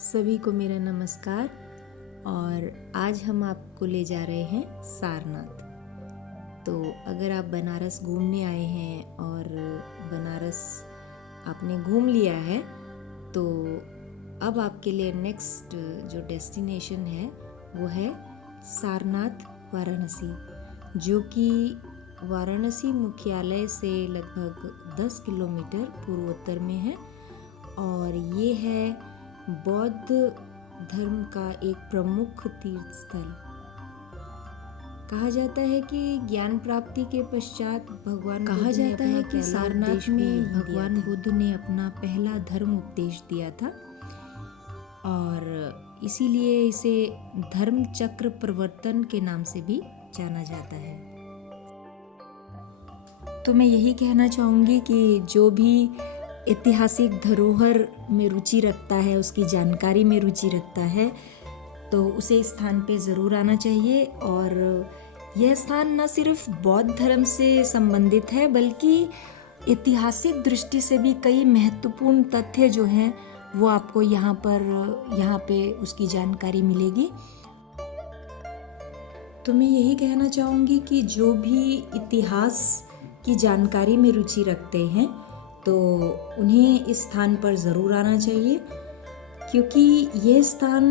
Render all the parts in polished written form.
सभी को मेरा नमस्कार। और आज हम आपको ले जा रहे हैं सारनाथ। तो अगर आप बनारस घूमने आए हैं और बनारस आपने घूम लिया है तो अब आपके लिए नेक्स्ट जो डेस्टिनेशन है वो है सारनाथ वाराणसी, जो कि वाराणसी मुख्यालय से लगभग 10 किलोमीटर पूर्वोत्तर में है। और ये है बौद्ध धर्म का एक प्रमुख तीर्थ स्थल। कहा जाता है कि ज्ञान प्राप्ति के पश्चात सारनाथ में भगवान बुद्ध ने अपना पहला धर्म उपदेश दिया था और इसीलिए इसे धर्म चक्र प्रवर्तन के नाम से भी जाना जाता है। तो मैं यही कहना चाहूँगी कि जो भी ऐतिहासिक धरोहर में रुचि रखता है, उसकी जानकारी में रुचि रखता है, तो उसे इस स्थान पे ज़रूर आना चाहिए। और यह स्थान न सिर्फ बौद्ध धर्म से संबंधित है बल्कि ऐतिहासिक दृष्टि से भी कई महत्वपूर्ण तथ्य जो हैं वो आपको यहाँ पे उसकी जानकारी मिलेगी। तो मैं यही कहना चाहूँगी कि जो भी इतिहास की जानकारी में रुचि रखते हैं तो उन्हें इस स्थान पर ज़रूर आना चाहिए, क्योंकि यह स्थान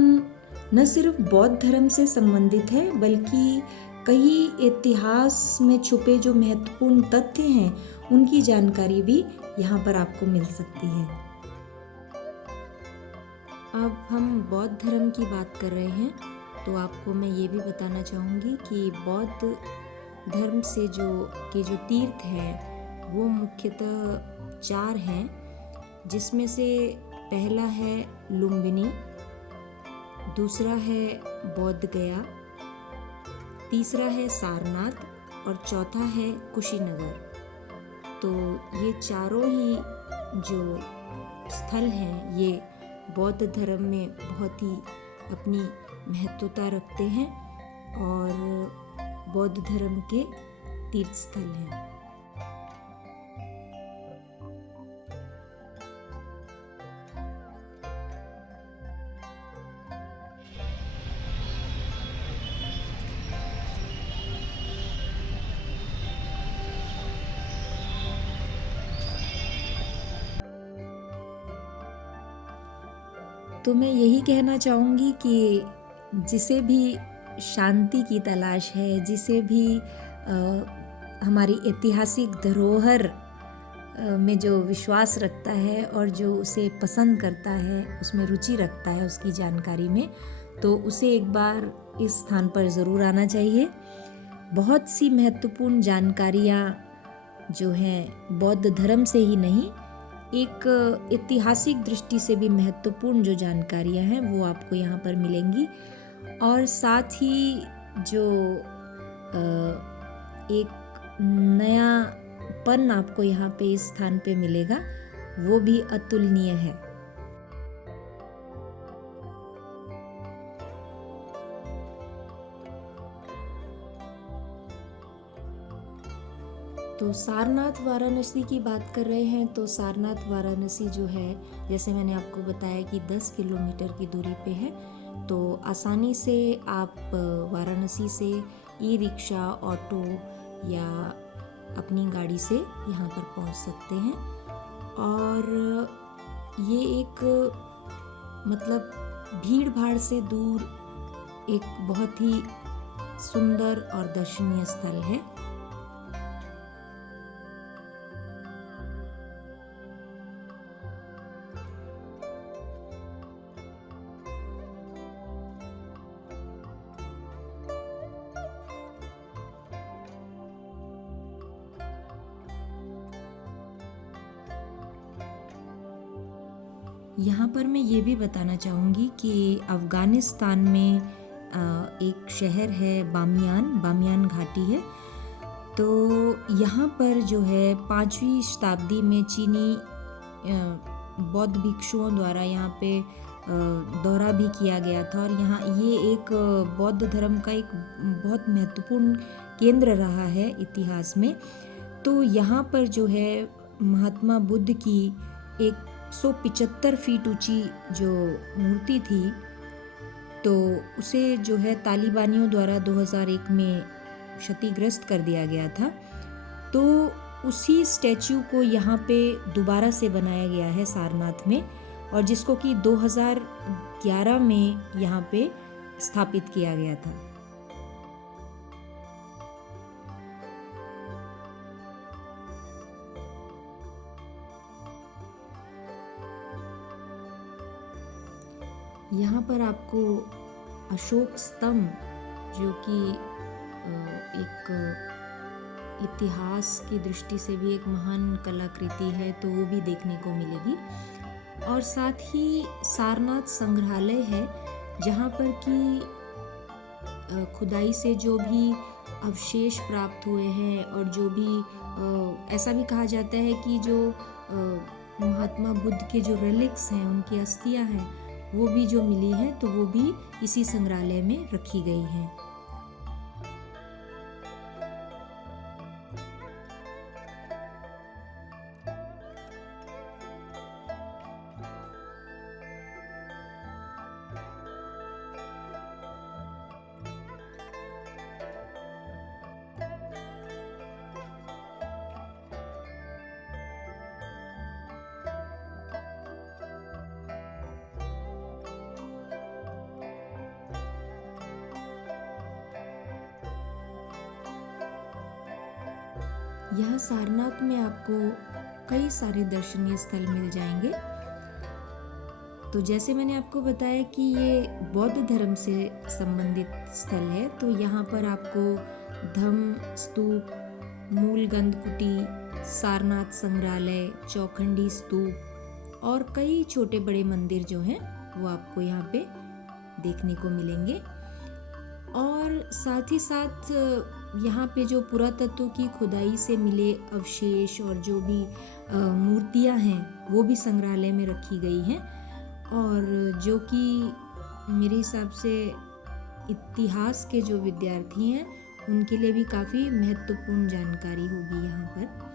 न सिर्फ बौद्ध धर्म से संबंधित है बल्कि कई इतिहास में छुपे जो महत्वपूर्ण तथ्य हैं उनकी जानकारी भी यहाँ पर आपको मिल सकती है। अब हम बौद्ध धर्म की बात कर रहे हैं तो आपको मैं ये भी बताना चाहूँगी कि बौद्ध धर्म से जो तीर्थ हैं वो मुख्यतः 4 हैं, जिसमें से पहला है लुम्बिनी, दूसरा है बौद्ध गया, तीसरा है सारनाथ और चौथा है कुशीनगर। तो ये चारों ही जो स्थल हैं ये बौद्ध धर्म में बहुत ही अपनी महत्वता रखते हैं और बौद्ध धर्म के तीर्थ स्थल हैं। तो मैं यही कहना चाहूँगी कि जिसे भी शांति की तलाश है, जिसे भी हमारी ऐतिहासिक धरोहर में जो विश्वास रखता है और जो उसे पसंद करता है, उसमें रुचि रखता है उसकी जानकारी में, तो उसे एक बार इस स्थान पर ज़रूर आना चाहिए। बहुत सी महत्वपूर्ण जानकारियाँ जो हैं बौद्ध धर्म से ही नहीं, एक ऐतिहासिक दृष्टि से भी महत्वपूर्ण जो जानकारियाँ हैं वो आपको यहाँ पर मिलेंगी। और साथ ही जो एक नयापन आपको यहाँ पे इस स्थान पे मिलेगा वो भी अतुलनीय है। तो सारनाथ वाराणसी की बात कर रहे हैं तो सारनाथ वाराणसी जो है, जैसे मैंने आपको बताया कि 10 किलोमीटर की दूरी पे है, तो आसानी से आप वाराणसी से ई रिक्शा, ऑटो या अपनी गाड़ी से यहाँ पर पहुँच सकते हैं। और ये एक भीड़ भाड़ से दूर एक बहुत ही सुंदर और दर्शनीय स्थल है। यहाँ पर मैं ये भी बताना चाहूँगी कि अफ़गानिस्तान में एक शहर है बामियान घाटी है। तो यहाँ पर जो है 5वीं शताब्दी में चीनी बौद्ध भिक्षुओं द्वारा यहाँ पे दौरा भी किया गया था और यहाँ ये एक बौद्ध धर्म का एक बहुत महत्वपूर्ण केंद्र रहा है इतिहास में। तो यहाँ पर जो है महात्मा बुद्ध की एक 175 फीट ऊंची जो मूर्ति थी, तो उसे जो है तालिबानियों द्वारा 2001 में क्षतिग्रस्त कर दिया गया था। तो उसी स्टैच्यू को यहाँ पे दोबारा से बनाया गया है सारनाथ में, और जिसको कि 2011 में यहाँ पे स्थापित किया गया था। यहाँ पर आपको अशोक स्तंभ, जो कि एक इतिहास की दृष्टि से भी एक महान कलाकृति है, तो वो भी देखने को मिलेगी। और साथ ही सारनाथ संग्रहालय है, जहाँ पर कि खुदाई से जो भी अवशेष प्राप्त हुए हैं, और जो भी ऐसा भी कहा जाता है कि जो महात्मा बुद्ध के जो रेलिक्स हैं, उनकी अस्थियां हैं, वो भी जो मिली हैं, तो वो भी इसी संग्रहालय में रखी गई हैं। यह सारनाथ में आपको कई सारे दर्शनीय स्थल मिल जाएंगे। तो जैसे मैंने आपको बताया कि ये बौद्ध धर्म से संबंधित स्थल है, तो यहाँ पर आपको धम्म स्तूप, मूल गंध कुटी, सारनाथ संग्रहालय, चौखंडी स्तूप और कई छोटे बड़े मंदिर जो हैं वो आपको यहाँ पे देखने को मिलेंगे। और साथ ही साथ यहाँ पे जो पुरातत्व की खुदाई से मिले अवशेष और जो भी मूर्तियाँ हैं, वो भी संग्रहालय में रखी गई हैं, और जो कि मेरे हिसाब से इतिहास के जो विद्यार्थी हैं उनके लिए भी काफ़ी महत्वपूर्ण जानकारी होगी यहाँ पर।